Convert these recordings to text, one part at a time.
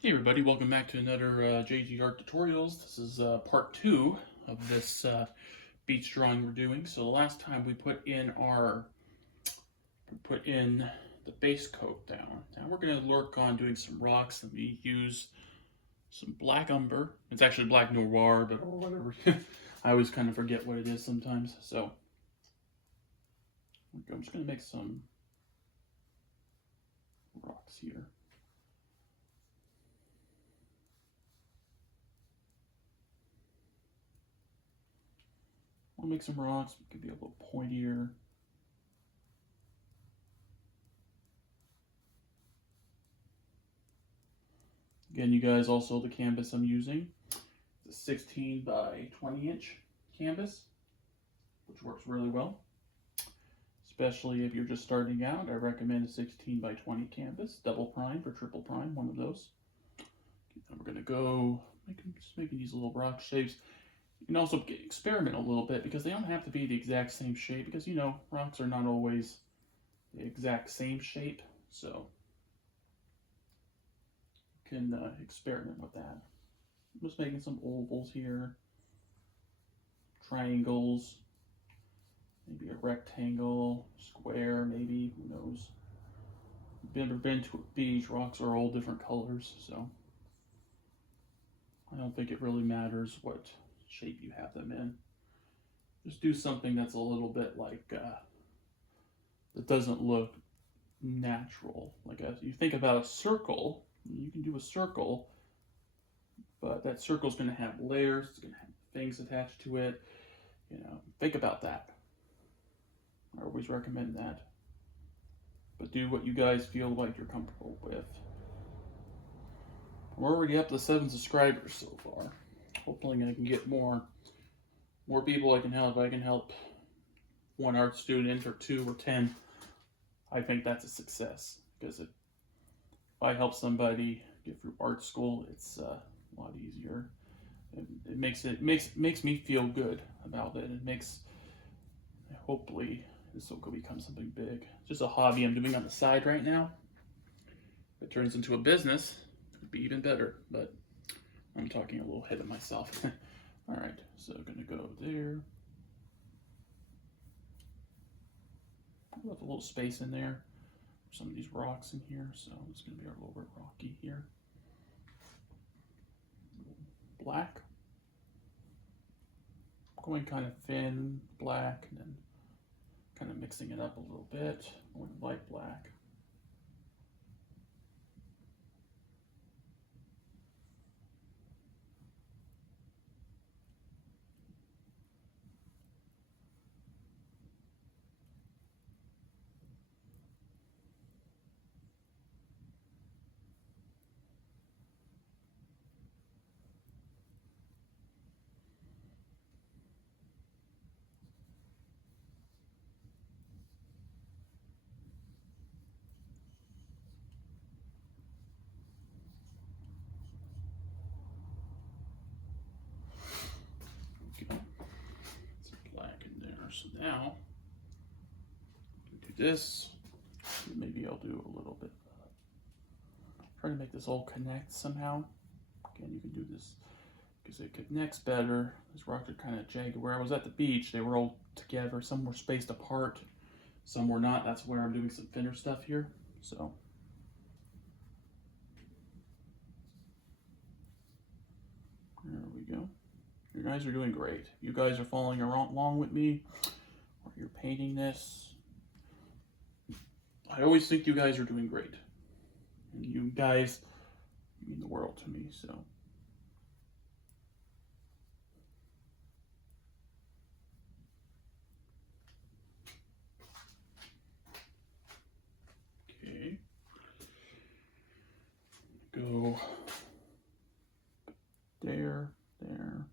Hey everybody, welcome back to another JG Art Tutorials. This is part 2 of this beach drawing we're doing. So the last time we put in the base coat down. Now we're going to work on doing some rocks, and we use some black umber. It's actually black noir, but or whatever. I always kind of forget what it is sometimes. So I'm just going to make some rocks here. I'll make some rocks. It could be a little pointier. Again, you guys, also the canvas I'm using. It's a 16 by 20 inch canvas, which works really well. Especially if you're just starting out, I recommend a 16 by 20 canvas, double prime or triple prime, one of those. And we're gonna go just making these little rock shapes. You can also experiment a little bit because they don't have to be the exact same shape, because rocks are not always the exact same shape, so you can experiment with that. I'm just making some ovals here, triangles, maybe a rectangle, square, maybe, who knows. If you've ever been to a beach, rocks are all different colors, so I don't think it really matters what shape you have them in. Just do something that's a little bit like, that doesn't look natural. Like as you think about a circle, you can do a circle, but that circle is going to have layers, it's going to have things attached to it. Think about that. I always recommend that. But do what you guys feel like you're comfortable with. We're already up to 7 subscribers so far. Hopefully I can get more people I can help. I can help 1 art student or 2 or 10. I think that's a success, because if I help somebody get through art school, it's a lot easier. It makes me feel good about it. It makes, hopefully this will become something big. It's just a hobby I'm doing on the side right now. If it turns into a business, it'd be even better, but I'm talking a little ahead of myself. All right, so I'm gonna go there. I left a little space in there for some of these rocks in here, so it's gonna be a little bit rocky here. Black. Going kind of thin black, and then kind of mixing it up a little bit, going light black. So now, do this. Maybe I'll do a little bit. Try to make this all connect somehow. Again, you can do this because it connects better. These rocks are kind of jagged. Where I was at the beach, they were all together. Some were spaced apart, some were not. That's where I'm doing some thinner stuff here. So. There we go. You guys are doing great. You guys are following along with me, or you're painting this. I always think you guys are doing great. And you guys mean the world to me, so. Okay. Go there, there.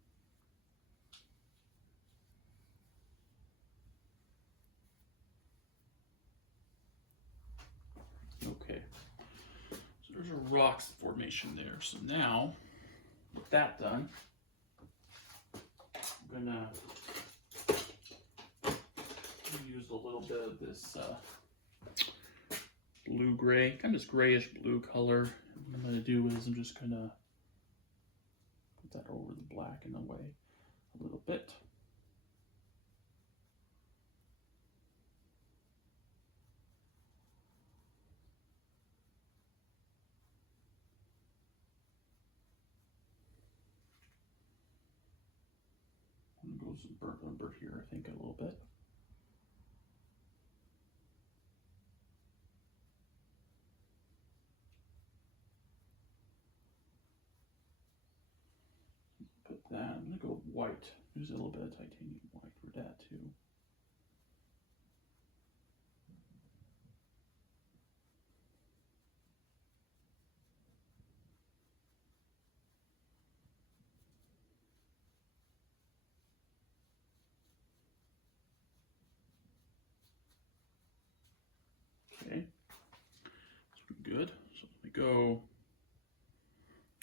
Okay. So there's a rocks formation there. So now, with that done, I'm gonna use a little bit of this blue-gray, kind of this grayish blue color. What I'm going to do is I'm just going to put that over the black in the way a little bit. I'm going to go some burnt umber here, I think, a little bit. Put that, I'm going to go white. Use a little bit of titanium white for that too. Okay, that's good. So let me go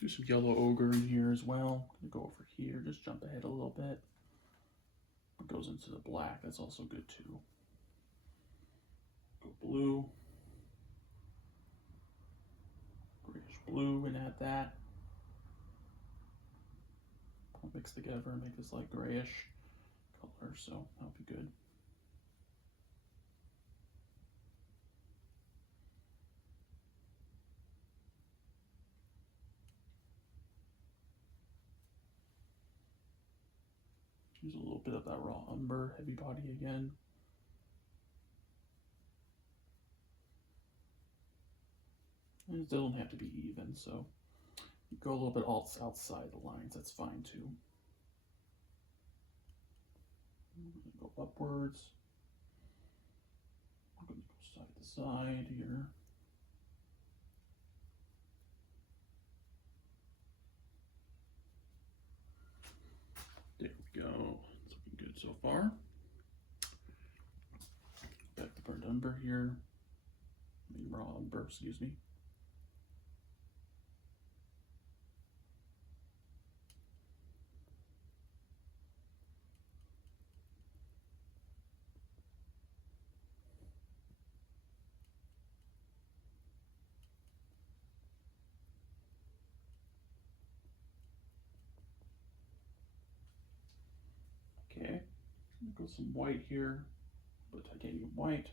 do some yellow ochre in here as well. I'm gonna go over here, just jump ahead a little bit. It goes into the black, that's also good too. Go blue, grayish blue, and add that. I'll mix together and make this like grayish color, so that'll be good. Use a little bit of that raw umber, heavy body again. And it doesn't have to be even, so you go a little bit outside the lines, that's fine too. Go upwards. I'm going to go side to side here. There we go. It's looking good so far. Back to burnt umber here. Raw umber, excuse me. Okay, go some white here, but titanium white.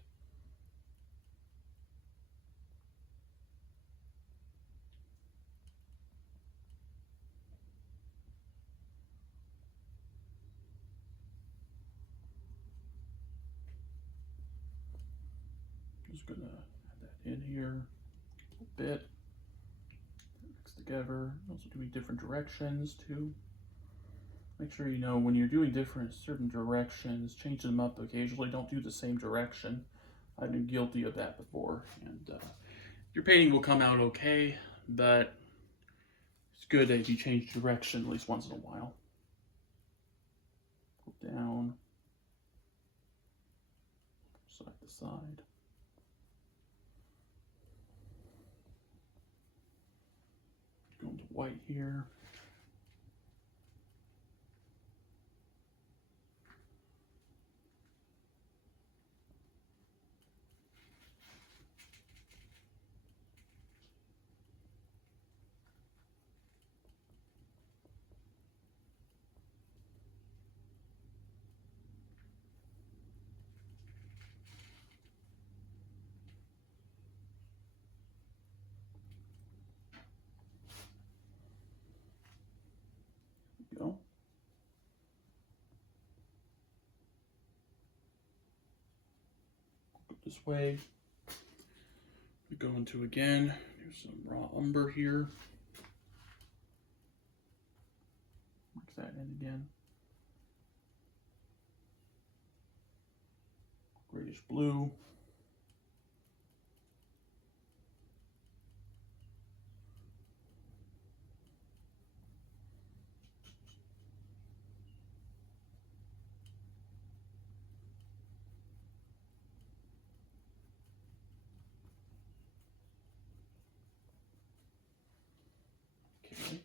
Just gonna add that in here a little bit. Mix together. Also doing different directions too. Make sure you know when you're doing certain directions, change them up occasionally. Don't do the same direction. I've been guilty of that before, and your painting will come out okay, but it's good that you change direction at least once in a while. Go down, side to side. Go into white here. Go. Go this way. We go into again, do some raw umber here. Mix that in again. Grayish blue. Okay.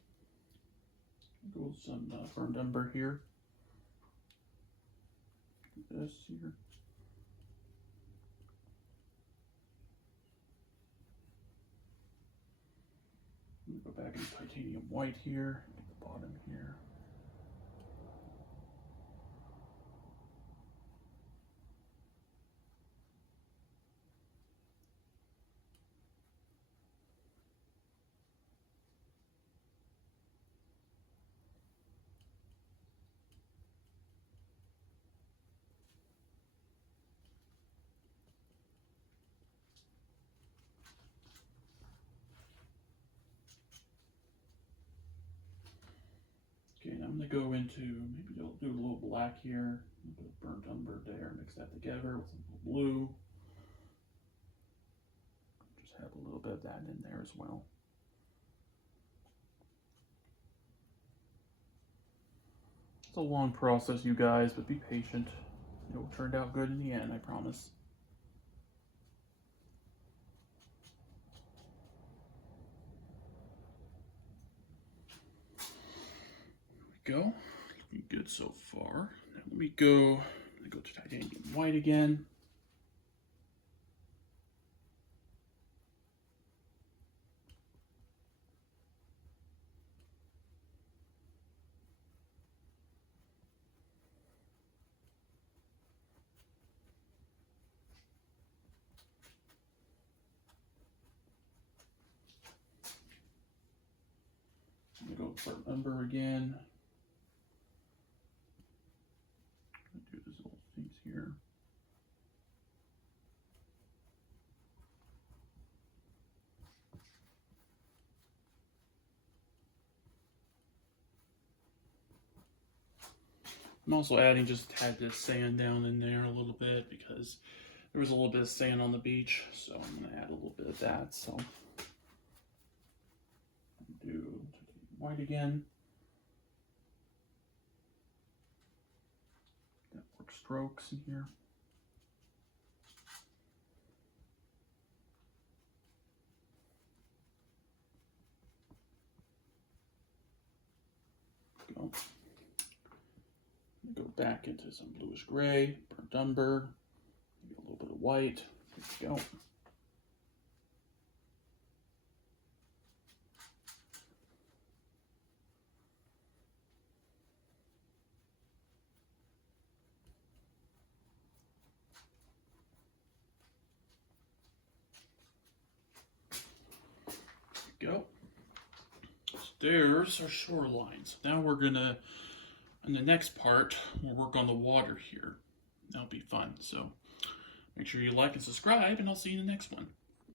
Go some burnt umber here. Do this here. Go back into titanium white here, at the bottom here. Okay, now I'm going to go into, maybe I'll do a little black here, a little bit of burnt umber there, mix that together with some blue. Just have a little bit of that in there as well. It's a long process, you guys, but be patient. It will turn out good in the end, I promise. There we go. Looking good so far. Now let me go to titanium white again. I'm gonna go for umber again. Do this little piece here. I'm also adding just a tad bit of sand down in there a little bit because there was a little bit of sand on the beach, so I'm going to add a little bit of that. So do white again. Got more strokes in here. Go back into some bluish gray, burnt umber, maybe a little bit of white. There we go. There we go. So there's our shorelines. Now we're gonna, in the next part, we'll work on the water here. That'll be fun. So make sure you like and subscribe, and I'll see you in the next one.